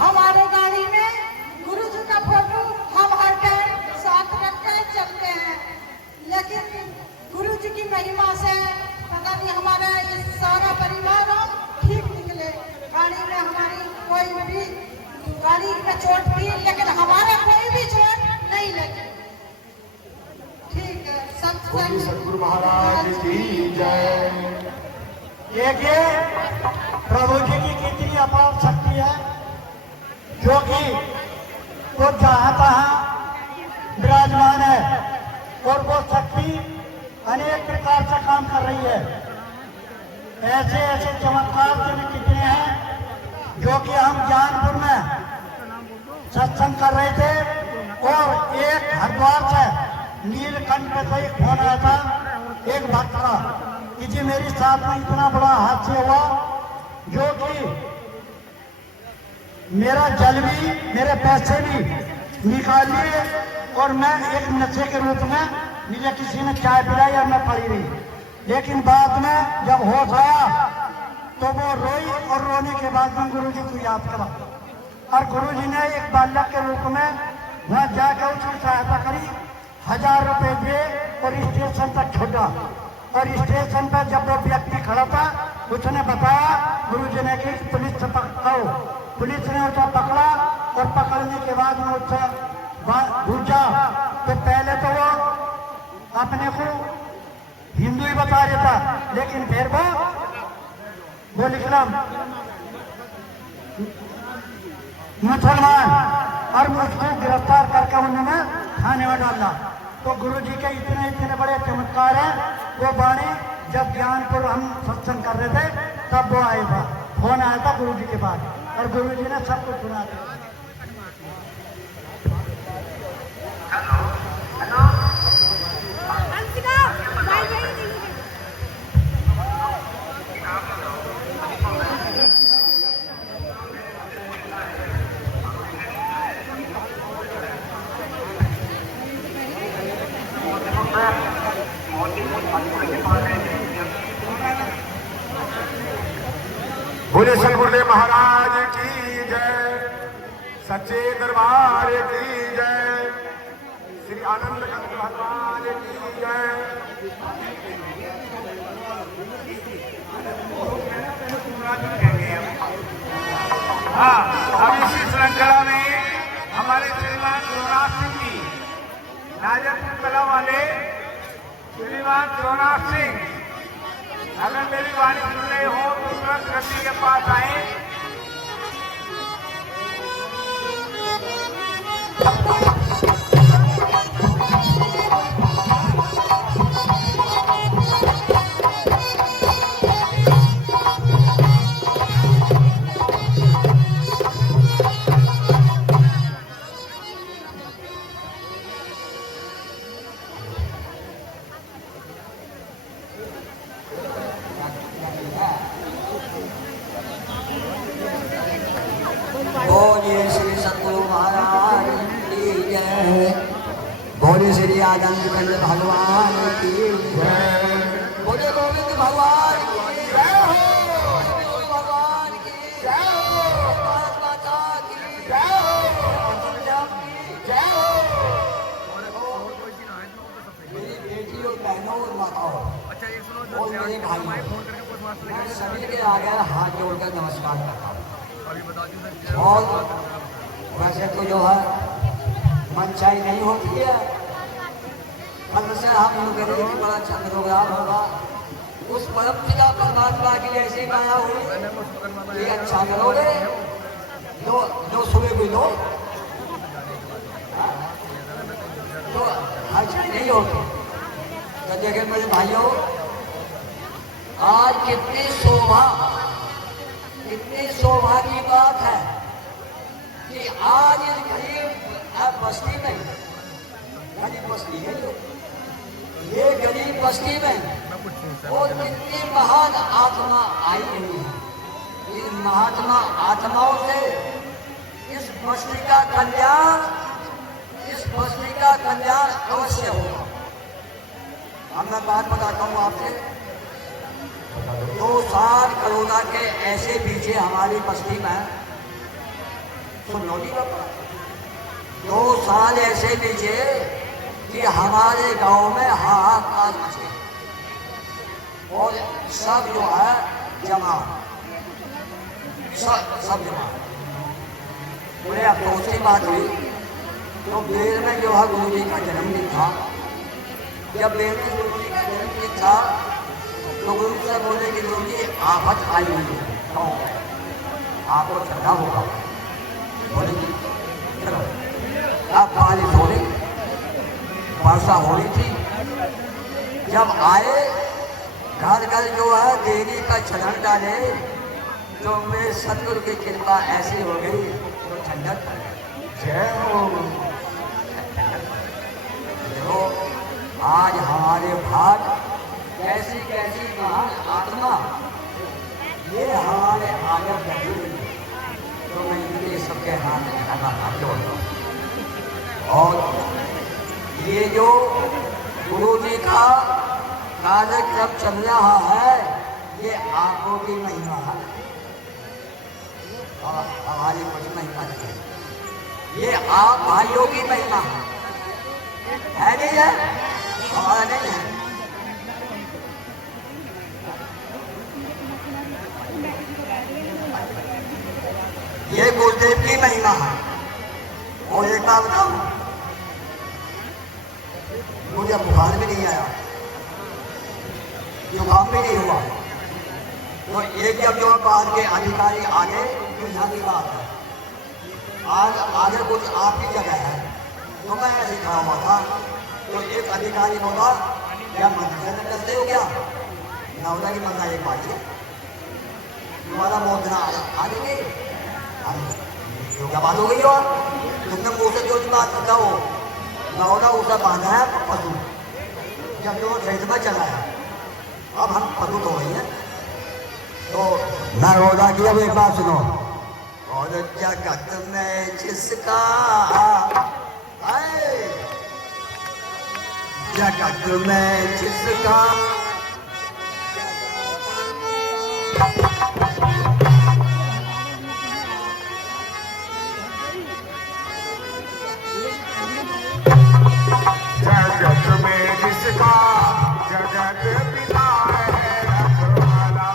हमारे गाड़ी में गुरु जी का फोटो हम हर टाइम साथ रख कर चलते हैं, लेकिन गुरु जी की महिमा से पता नहीं हमारा ये सारा परिवार हम ठीक निकले। गाड़ी में हमारी कोई भी गाड़ी में चोट थी लेकिन हमारा कोई भी चोट नहीं लगी। ठीक है, सतगुरु महाराज की जय। देखिए प्रभु जी की कितनी अपार शक्ति है, जो कि वो जहाँ तहाँ विराजमान है और वो शक्ति अनेक प्रकार से काम कर रही है। ऐसे ऐसे चमत्कार कितने हैं जो कि हम ज्ञानपुर में सत्संग कर रहे थे और एक हरिद्वार से नीलकंठ पे से एक फोन आया था एक भक्त का कि जी मेरे साथ में इतना बड़ा हादसा हुआ जो कि मेरा जल भी मेरे पैसे भी निकाल लिए और मैं एक नशे के रूप में मुझे किसी ने चाय पिलाई और मैं पड़ी रही। लेकिन बाद में जब होश आया तो वो रोई और रोने के बाद में गुरु जी को याद करा और गुरु जी ने एक बालक के रूप में वहाँ जाकर उसकी सहायता करी, 1000 रुपए दिए और स्टेशन तक छोड़ा। और स्टेशन पर जब वो व्यक्ति खड़ा था उसने बताया गुरु जी ने कि पुलिस से पकड़ो। पुलिस ने उसे पकड़ा और पकड़ने के बाद में उससे पूछा तो पहले तो वो अपने को हिंदू ही बता रहा था, लेकिन फिर वो निकला मुसलमान और मुझको गिरफ्तार करके उन्होंने थाने में डाला। तो गुरु जी के इतने इतने बड़े चमत्कार हैं। वो बाणी जब ज्ञानपुर हम सत्संग कर रहे थे तब वो आया था, फोन आया था गुरु जी के पास और गुरु जी ने सब कुछ सुना दिया। बोले सतगुरुदेव महाराज की जय, सच्चे दरबार की जय, श्री आनंद भगवान की जय। हाँ, अब इसी श्रृंखला में हमारे श्रीमान द्रोणाथ सिंह जी, नाजरपुर कला वाले श्रीमान द्रोणाथ सिंह, अगर मेरी वाणी सुन रहे हो तो तुरंत रस्सी के पास आए। बोले श्री आनंद कंद भगवान की जय, बोले गोविंद भगवान की जय हो, भगवान की जय हो, भारत माता की जय हो, जय हो। मेरी बेटी और बहनों और माताओं और मेरे भाइयों, मैं सभी के आगे हाथ जोड़कर नमस्कार करता हूँ। और वैसे तो जो है मनचाही नहीं होती है, कल से हम लोग करेंगे कि बड़ा अच्छा प्रोग्राम होगा। उस परम पिता परमात्मा की ऐसी माया हुई कि अच्छा करोगे जो सुबह भी लो तो अच्छा नहीं होगी। तो देखें मेरे भाइयों, आज कितनी शोभा की बात है कि आज इस गरीब बस्ती में, गरीब बस्ती है जो ये गरीब बस्ती में और कितनी महान आत्मा आई हुई है। इन महात्मा आत्माओं से इस बस्ती का कल्याण अवश्य होगा। अब मैं बात बताता हूँ आपसे। 2 साल कोरोना के ऐसे पीछे हमारी बस्ती में, सुन लो जी बाबा, 2 साल ऐसे पीछे कि हमारे गांव में हाहाकार मचे और सब जो है जमा, सब जमा। बड़े अफसोस की बात हुई तो बेर में जो है गुरु जी का जन्मदिन था। जब बेर में गुरु जी का जन्मदिन था तो गुरु से बोले कि गुरु जी आफत आई हुई है गाँव में, आपको चलना होगा। बोले जी चलो। अब बारिश हो रही, वर्षा हो रही थी। जब आए घर घर जो है देवी का चरण डाले तो मेरे सतगुरु की कृपा ऐसी हो गई तो ठंडक कर गई। जय हो। देखो आज हमारे भाग कैसी कैसी महान आत्मा ये हमारे आगे बैठी हुई है। तो मैं इनके सबके हाथ लगाना हाथ जोड़ता हूँ। और ये जो गुरु जी का कार्यक्रम चल रहा है ये आपको की महिमा है और हमारी कुछ महिमा नहीं है। ये आप भाइयों की महिमा है नहीं है, हमारा नहीं है। ये गुरुदेव की महिमा है। और एक बात बताऊं, मुझे बुखार भी नहीं आया, जुकाम भी नहीं हुआ। तो एक जब जो बात के अधिकारी आगे तो यहाँ की बात है, आज आगे कुछ आपकी जगह है तो मैं ऐसे खड़ा हुआ था तो एक अधिकारी बोला क्या मदरसे में करते हो क्या? नवदा की मजा एक बात है, तुम्हारा मोदना आगे क्या बात हो गई हो? तुमने मुँह से जो बात बताओ नवदा उसे बांधा है पशु, जब जो खेत में चला है अब हम पशु तो रही है। तो नरोदा की अब एक बात सुनो। और जगत में जिसका जगत में जिसका जगत में जिसका जगत पिता है रखवाला।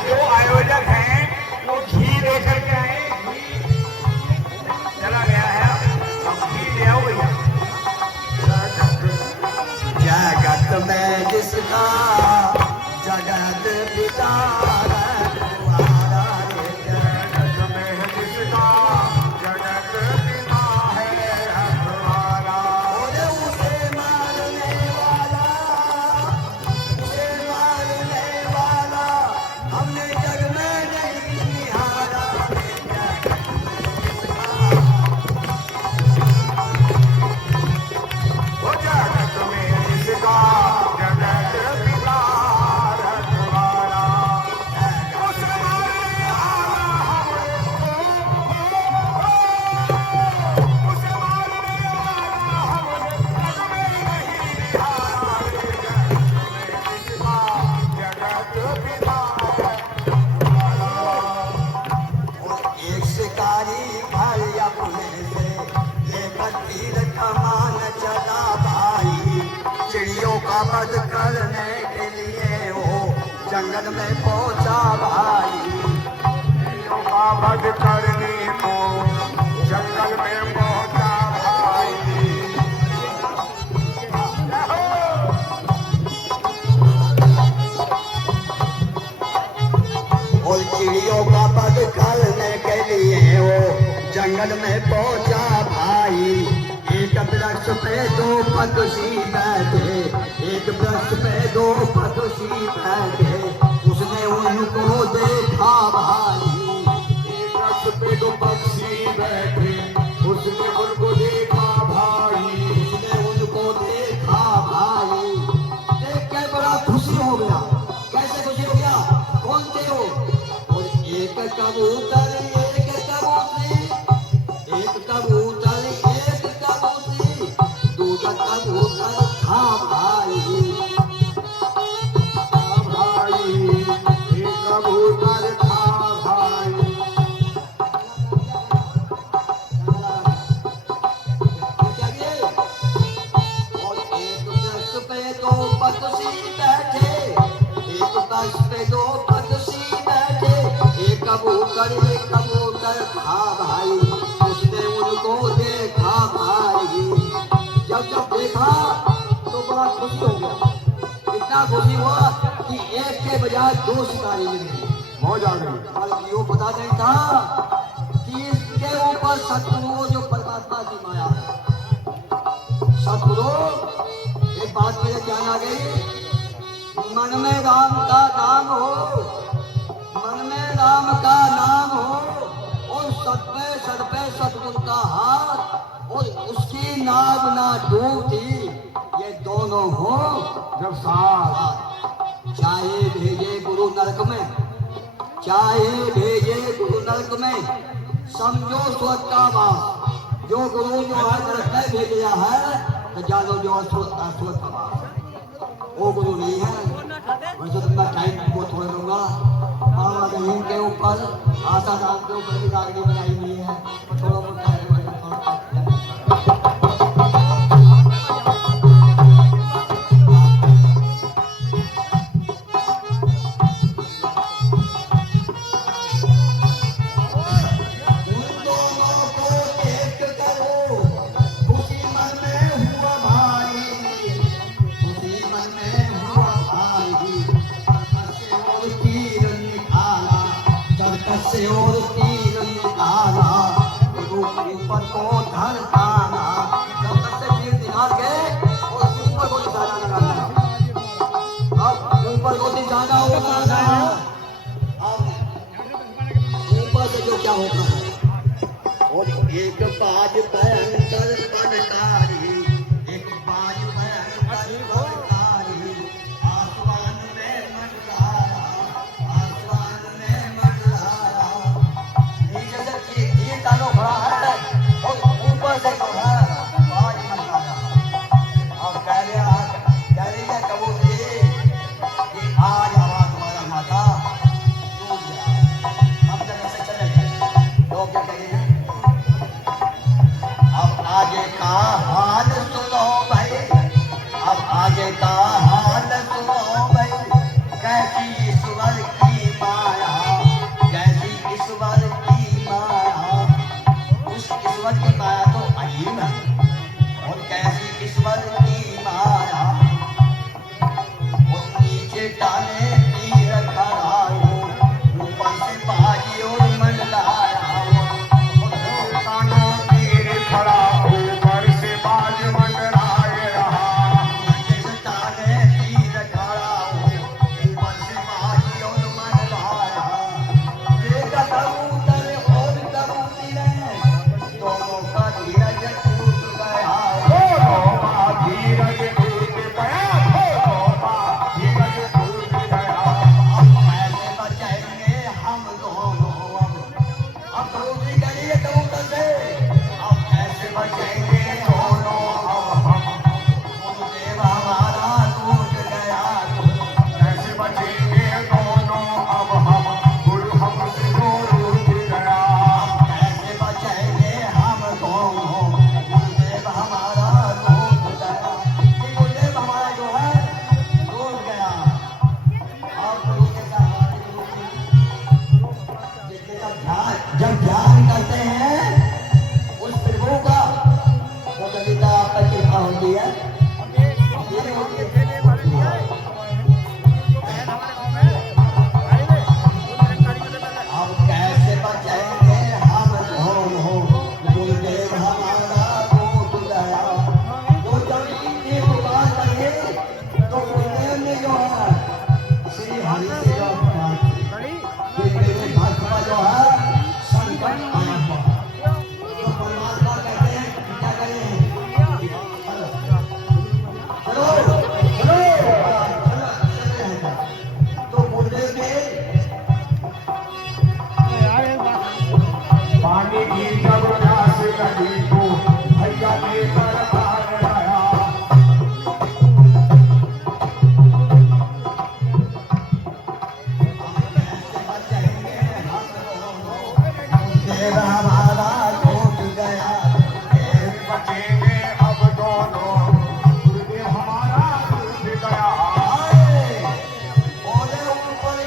जो आयोजक हैं वो घी लेकर के आए, चला गया है, अब घी ले आओ भैया। जगत में जिसका जगत पिता रखवाला। जगत में जिसका जगत पिता है रखवाला। और उसे मारने वाला हमने जग में नहीं निहारा। का वध करने के लिए वो जंगल में पहुंचा भाई। चिड़ियों का वध करने को जंगल में पहुंचा भाई। और चिड़ियों का वध करने के लिए वो जंगल में पहुंचा भाई। एक वृक्ष पे दो पक्षी बैठे, एक वृक्ष पे दो पक्षी बैठे, उसने उनको देखा भाई। एक वृक्ष पे दो पक्षी बैठे, उसने उनको देखा भाई। उसने उनको देखा भाई। देख के बड़ा खुशी हो गया। कैसे खुशी हो गया? कौन थे वो? और एक कबूतर, एक कबूतरी, एक कबूतर, एक कबूतरी, दूसरा कबूतर था भाई। भाई एक कबूतर था भाई। क्या किए? और एक वृक्ष पे दो पक्षी बैठे, एक वृक्ष पे दो पक्षी बैठे, एक कबूतर था भाई। उसने उनको देखा भाई। जब देखा तो बड़ा खुशी हो गया। इतना खुशी हुआ कि एक के बजाय दो शिकारी मिल गए। मौज आ गई। बल्कि वो पता नहीं था कि इसके ऊपर सतगुरु जो परमात्मा की माया है। सतगुरु, एक बात मेरे ध्यान आ गई, मन में राम का नाम हो, मन में राम का नाम हो, और सर पे सतगुरु का हाथ, और उसकी नाव ना डूबती, ये दोनों हो जब साथ चाहे भेजे गुरु नरक में, चाहे भेजे गुरु नरक में, समझो स्वर्ग का वास। जो गुरु जो है नरक में भेज दिया है तो जानो जो स्वर्ग का वास वो गुरु नहीं है। वैसे तो मैं टाइम को छोड़ दूंगा। बाबा रहीम के ऊपर, आशा राम के ऊपर भी गाड़ी बनाई हुई है, थोड़ा बहुत टाइम से और तीर निकाला, गुरु ऊपर को धरताना। जब तक से तीर निकाल गए और ऊपर को निशाना लगाना। अब ऊपर को निशाना होता है। अब ऊपर से जो क्या होता है, और एक बाज भयंकर कनकारी, एक बाज भयंकर कनकारी, आसमान में मंडराया, आसमान में मंडराया। नीचे से तीर तालों खड़ा है और ऊपर से खड़ा है बाज मंडराया। अब कह रही है कबूतरी कि आज हवा तुम्हारा माता टूट गया, हम जगह से चले गए। लोग क्या कहेंगे? अब आगे का हाल सुनो भाई, अब आगे का हाल सुनो भाई। कैसी ईश्वर की माया, कैसी ईश्वर की माया। उस ईश्वर की माया तो अजीब है, और कैसी ईश्वर की माया। और नीचे डाले तीर खड़ा हो, ऊपर से बाजी और मंडलाया हो। तीर खड़ा ऊपर से बाज मंडराए रहा। नीचे से डाले तीर खड़ा हो, ऊपर से बाजी और मंडलाया। एक कबूतर और कबूतरी ने दोनों का धीरज टूट गया। दोनों का धीरज टूट गया, दोनों का धीरज टूट गया। अब कैसे बचेंगे हम दोनों? अब कबूतरी कह रही है कबूतर से, अब कैसे बचेंगे दोनों हम? गुरुदेव हमारा टूट गया, कैसे बचेंगे दोनों अब हम, गुरु हमसे टूट गया। कैसे बचेंगे हम दोनों? गुरुदेव हमारा टूट गया। ये गुरुदेव हमारा जो है गान करते हैं उस प्रभु का, वो कविता आपका कृपा होती है। अब कैसे बचेंगे हम हो गुरुदेव हमारा दूत गया, वो जब इतनी पुकार करे तो गुरुदेव ने जो है श्री हरि से जो मेरे भक्त का जो है संकट आया हुआ, तो परमात्मा कहते हैं क्या करें, चलो चलो चलो, तो गुरुदेव ने पानी की जब प्यास लगी तो भैया लेकर आ गया। देव हमारा टूट गया, बचेंगे अब दोनों, गुरुदेव हमारा टूट गया। बोले ऊपर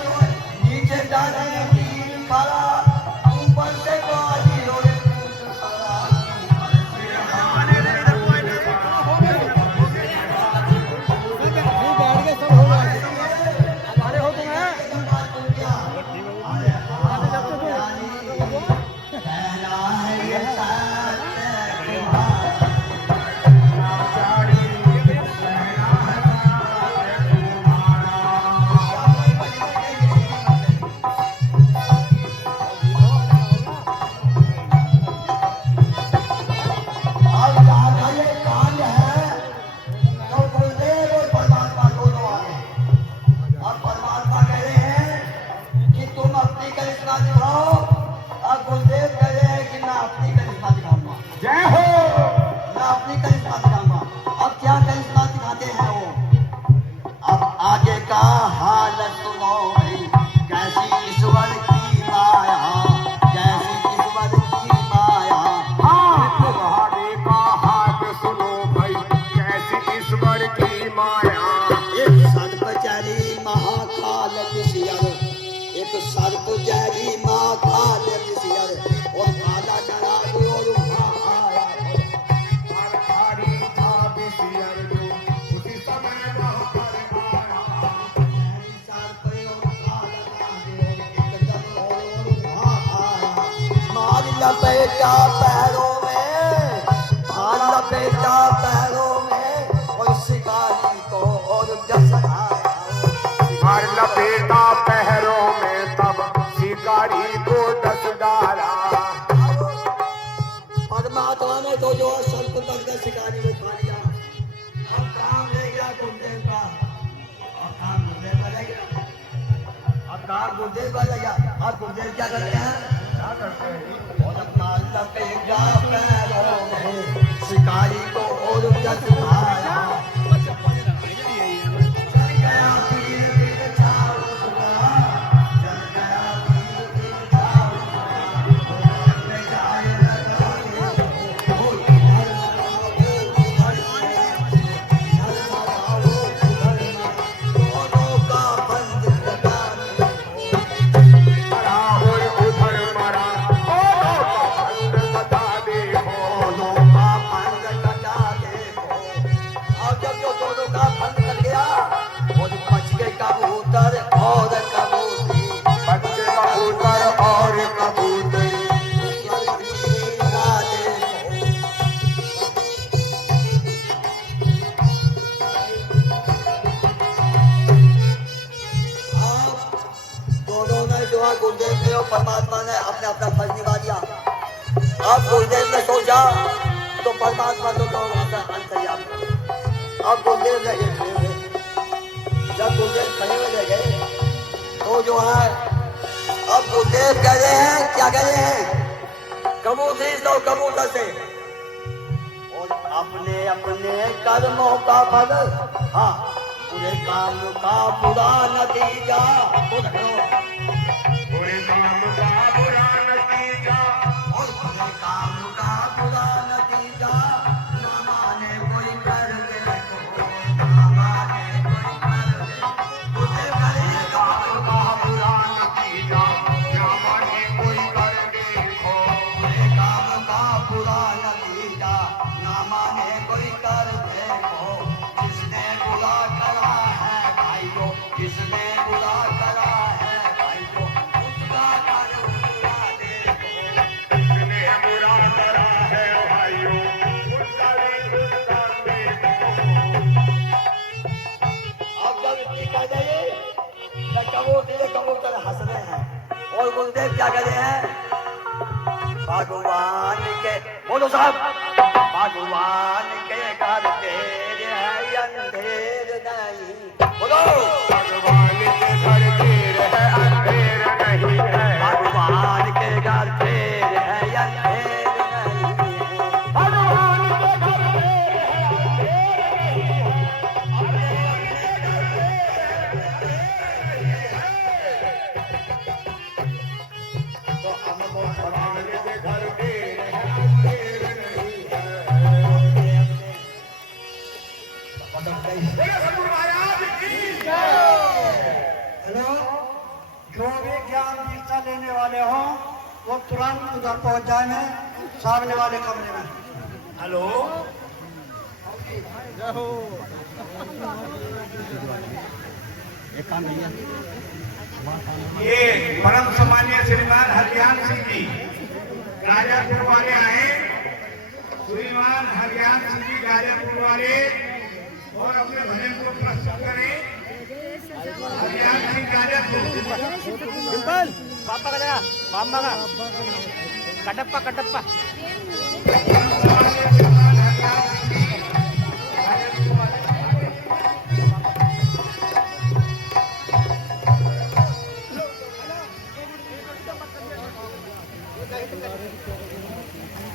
नीचे डाले तीन खड़ा, ऊपर से बाजी रोए टूट खड़ा। कहना है ये सत्य अब ज्यादा ये कांड है तो गुरुदेव और परमात्मा दोनों आ गए। अब परमात्मा कह रहे हैं कि तुम अपनी करिश्मा दिखाओ, और गुरुदेव कह रहे हैं कि मैं अपनी करिश्मा दिखाऊंगा। जय हो। मैं अपनी करिश्मा दिखाऊंगा। अब क्या करिश्मा दिखाते हैं वो, अब आगे का हाल सुनो भाई, कैसी ईश्वर की माया, कैसी ईश्वर की माया। तुम्हारे का हाथ सुनो भाई, कैसी ईश्वर की माया। एक सर्पचारी महाकाल विषयर, एक सर्पचारी महाकाल विषयर, और काला डरा और वहाँ आया। अलखारी था विषयर जो उसी समय वहाँ पर आया। सर्प और काला डरा और एकदम और वहाँ आया। मार लपेटा पैरों में, मार लपेटा पैरों में, और शिकारी को और डस आया। मार लपेटा पैरों में, तब शिकारी को डस डाला। परमात्मा ने तो जो सर्प बनकर शिकारी को खा लिया। अब काम ले गया गुरुदेव का, अब काम गुरुदेव का ले गया, अब काम गुरुदेव का ले गया। अब गुरुदेव क्या करते हैं, क्या करते हैं, और अपना लपेटा पैरों में, शिकारी को और डस आया। चल गया पीर पीर छाव उसका, चल गया पीर पीर छाव उसका, में जाए लगा के, ओ इधर लगाओ उधर में, दोनों का बंद लगा मरा और उधर मरा, दोनों का बंद बता दे हो। दोनों का बंद लगा देखो। अब जब जो दोनों का बंद कर गया, वो जो बच गए कबूतर और कबूतरी, बच्चे कबूतर और कबूतर। दोनों ने जो है गुरुदेव ने और परमात्मा ने अपने अपना फर्ज निभा दिया। अब गुरुदेव ने सोचा तो परमात्मा तो वहां से अंतर्यामी। अब गुरुदेव लगे खड़े हुए, जब गुरुदेव खड़े हुए ले गए तो जो है अब गुरुदेव कह रहे हैं, क्या कह रहे हैं, कबूतरी तो कबूतर से, और अपने अपने कर्मों का फल, हाँ पूरे काम का बुरा नतीजा, पूरे काम का बुरा नतीजा, और पूरे काम का बुरा नतीजा, ना माने कोई कर देखो, ना माने कोई कर देखो, तुझे करेगा का बुरा नतीजा, ना माने कोई कर देखो। बुरा नतीजा ना माने कोई कर देखो जिसने बुरा करा है भाइयों जिसने बुरा करा है भाइयों उसका कर बुरा देखो जिसने बुरा करा है भाइयों उसका भी उसका देखो। अब जब इतनी कह जाइए कबूतर हंस रहे हैं और गुरुदेव क्या कह रहे हैं भगवान के बोलो साहब भगवान के घर तेरे है अंधेर नहीं बोलो भगवान के घर देर है अंधेर नहीं है। भगवान के घर तेरे है अंधेर नहीं है भगवान के घर देर है तो हम भगवान के घर देर है अंधेर नहीं है। हेलो, जो भी ज्ञान दीक्षा लेने वाले हों वो तुरंत उधर पहुंच जाए सामने वाले कमरे में। हेलो ये परम सम्मानीय श्रीमान हरियाण सिंह जी गाजरपुर वाले आए। श्रीमान हरियाण सिंह जी गाजरपुर वाले और अपने भजन को प्रस्तुत करें। हरियाण सिंह गाजरपुर। पापा का जगह मामा का कटप्पा कटप्पा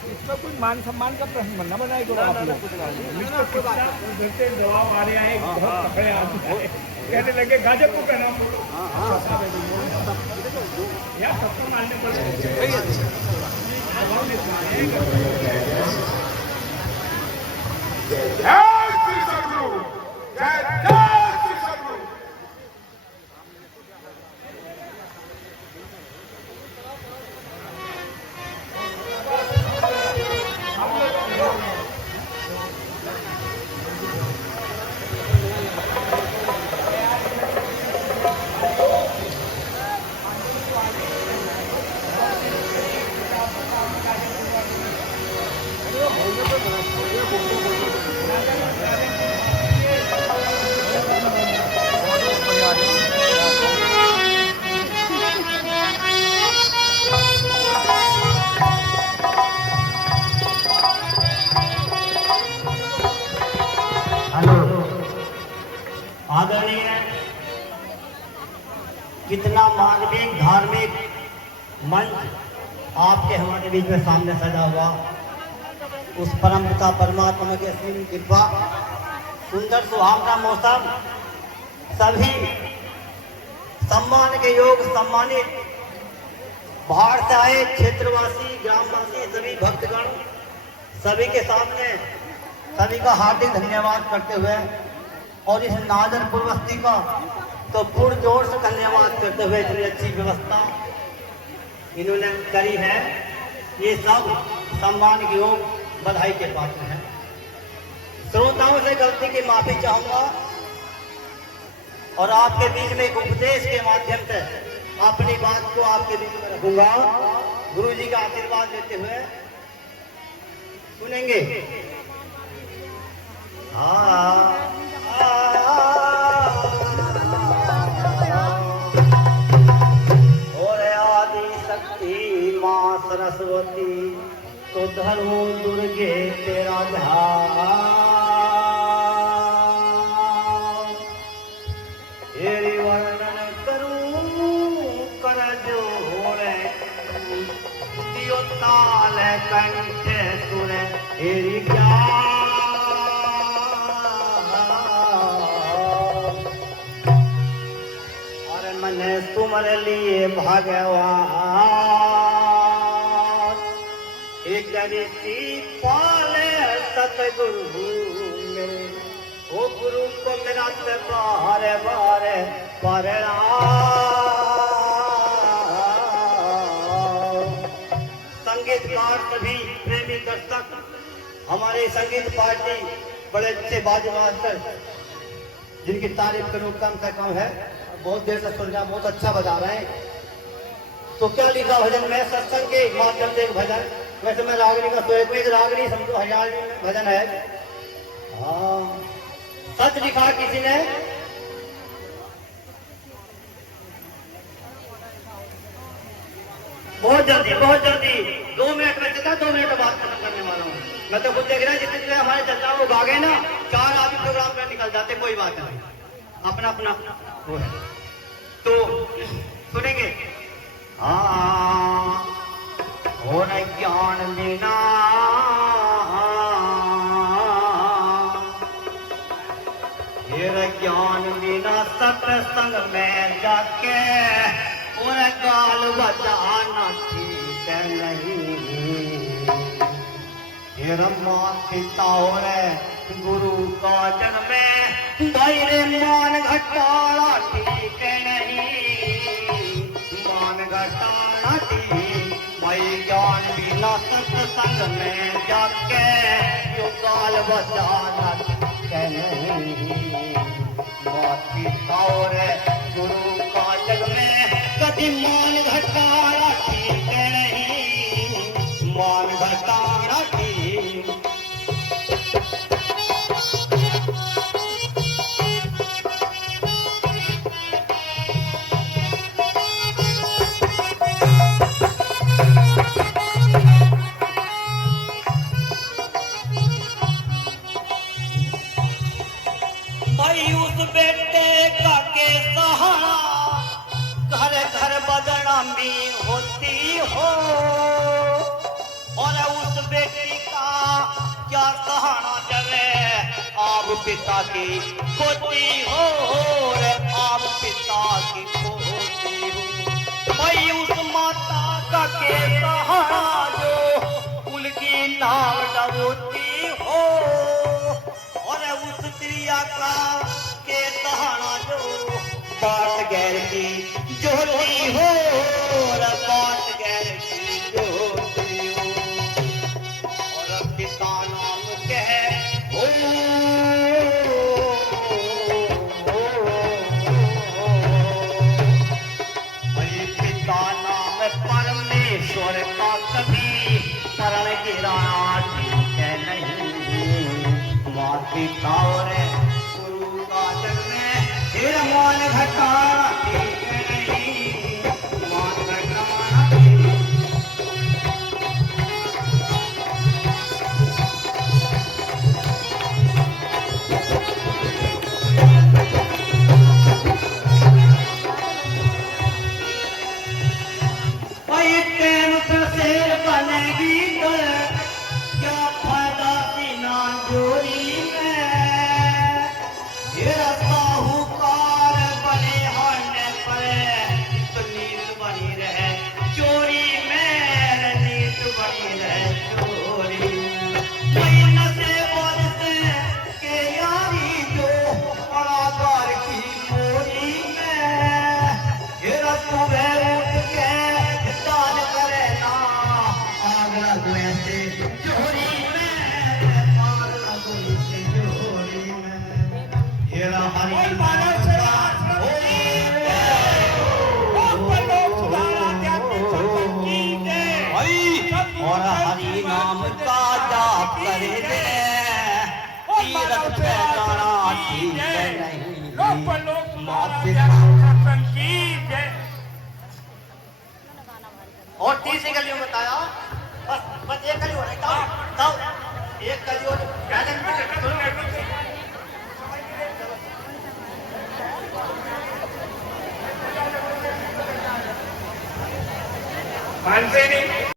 इसमें कुछ मान सम्मान का प्रश्न बनना बनाए तो आप लोग जवाब आ रहे हैं बहुत तगड़े आदमी हैं। कहने लगे गाजरपुर का नाम बोलो यार सबको मानने पड़े। आदरणीय कितना मानविक धार्मिक मंच आपके हमारे बीच में सामने सजा हुआ उस परम पिता परमात्मा की असीम कृपा सुंदर सुहावना मौसम सभी सम्मान के योग सम्मानित बाहर से आए क्षेत्रवासी ग्रामवासी सभी भक्तगण सभी के सामने सभी का हार्दिक धन्यवाद करते हुए और इस नादरपुर बस्ती का तो पुरजोर से धन्यवाद करते हुए इतनी अच्छी व्यवस्था इन्होंने करी है। ये सब सम्मान के योग बधाई के पात्र हैं। श्रोताओं से गलती की माफी चाहूंगा और आपके बीच में एक उपदेश के माध्यम से अपनी बात को आपके बीच में रखूंगा। गुरु जी का आशीर्वाद लेते हुए सुनेंगे। और आदि शक्ति मां सरस्वती तो धरो दुर्गे तेरा ध्यान तेरी वर्णन करूं कर जोड़े दियो ताल कंठ सुने तेरी ज्ञान और मन तुमर लिए भगवान एक ऋषि पाले सतगुरु मेरे ओ गुरु को मेरा से बारे बारे प्रणाम संगीतकार सभी प्रेमी दर्शक, हमारे संगीत पार्टी बड़े अच्छे बाजी मास्टर जिनकी तारीफ करूं कम से कम है, बहुत देर से सुन रहा, बहुत अच्छा बजा रहे हैं। तो क्या लिखा भजन में, सत्संग के माध्यम से एक भजन, वैसे मैं रागनी का स्वयं एक रागनी समझो 1000 भजन है। हाँ सच लिखा किसी ने, बहुत जल्दी 2 मिनट में चलता, 2 मिनट बात खत्म करने वाला हूँ। मैं तो खुद देख रहा जितने जितने हमारे चर्चा वो भागे ना, 4 आदमी प्रोग्राम में निकल जाते, कोई बात नहीं, अपना अपना वो है। तो सुनेंगे और ज्ञान बिना ज्ञान बिना सत्संग में जाके और गाल बजाना ठीक नहीं। माता और गुरु का जन्म भाई रे मान घटाना ठीक नहीं, मान घटाना ठीक भाई। ज्ञान बिना सत्संग में जाके यो गाल बजाना ठीक नहीं। माता और गुरु का जग में कभी मान घटाना ठीक नहीं, मान घटाना ठीक। भाई उस बेटे का के सहारा घर घर बदनामी होती हो, और उस बेटी का क्या सहारा जब आप पिता की खोती हो, आप पिता की खोती हो। भाई उस माता का के सहारा जो उनकी नाव डबोती हो, और उस स्त्रिया का के सहारा जो बात गैर की जोती हो, बात गैर की जोती हो। और पिता नाम कहे भाई पिता नाम परमेश्वर का कभी शरण गिराना ठीक है नहीं। पिता और गुरु का जन्म फिर मान घटाना ठीक नहीं, मान घटाना ठीक। भाई टाइम पर शेर बनेगी तो क्या फायदा सीना जोड़ी और हरि नाम का जाप करे दे, तीरथ पे जाना ठीक नहीं। और तीसरी गली में बताया, बस एक गली हो रही है, एक गली और मानते नहीं।